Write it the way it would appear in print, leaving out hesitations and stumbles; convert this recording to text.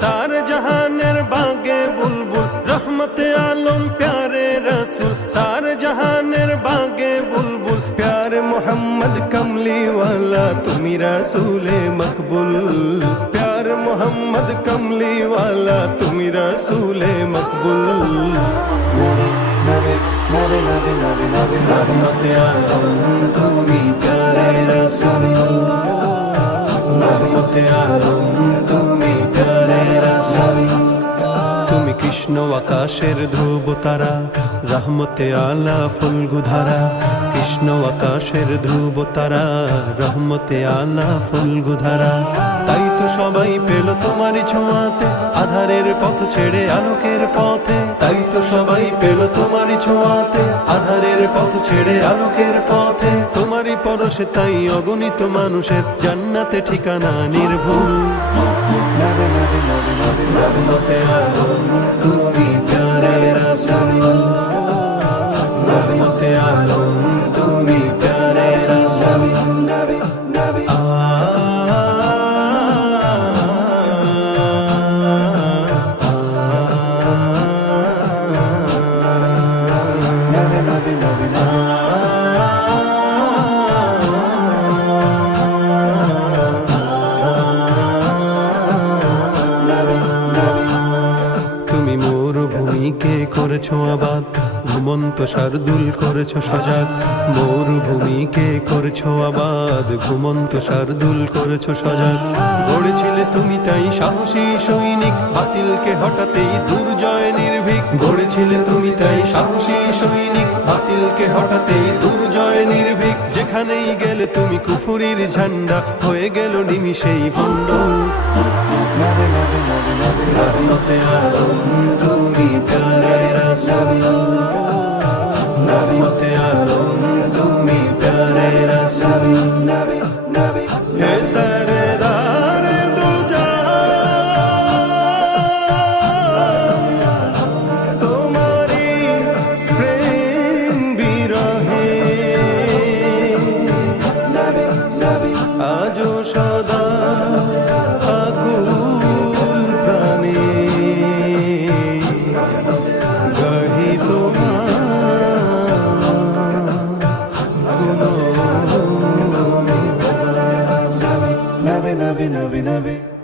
सार जहानेर बागे बुलबुल रहमते आलम प्यारे रसूल सार जहानेर बागे बुलबुल प्यारे मोहम्मद कमली वाला तुमी रसूले मकबूल प्यारे मोहम्मद कमली वाला तुमी रसूले मकबूल रहमते आलम तुमी प्यारे रसूल रहमते आलम तुमी प्यारे रसूल তুমি কৃষ্ণ আকাশের ধ্রুব তারা রহমতে আলা ফুলগুধারা কৃষ্ণ আকাশের ধ্রুব তারা রহমতে আলা ফুলগুধারা তাই তো সবাই পেল তোমারই ছোঁয়াতে আধারের পথ ছেড়ে আলোকের পথে তাই তো সবাই পেল তোমারই ছোঁয়াতে আধারের পথ ছেড়ে আলোকের পথে তোমারই পরশে তাই অগণিত মানুষের জান্নাতে ঠিকানা নির্ভুল रहमते आलम तुमी प्यारे रसूल रहमते आलम तुमी प्यारे रसूल नबी नबी नबी नबी তুমি মরুভূমিকে করেছো আবাদ ঘুমন্ত শার্দুল করেছো সজাগ মরুভূমিকে করেছো আবাদ ঘুমন্ত শার্দুল করেছো সজাগ গড়েছিলে তুমি তাই সাহসী সৈনিক বাতিলকে হঠাতেই দুর্জয় নির্ভীক গড়েছিলে তুমি তাই সাহসী সৈনিক বাতিলকে হঠাতেই দুর্জয় নির্ভীক যেখানেই গেলে তুমি কুফুরির ঝান্ডা হয়ে গেল নিমিষেই ভণ্ড रहमते आलम तुमी प्यारे रसूल रहमते आलम तुमी प्यारे रसूल नबी नबी हे सरदार दो जहां तुम्हारी प्रेम बिरहे नबी नबी आजो सदा Nabi, Nabi, Nabi.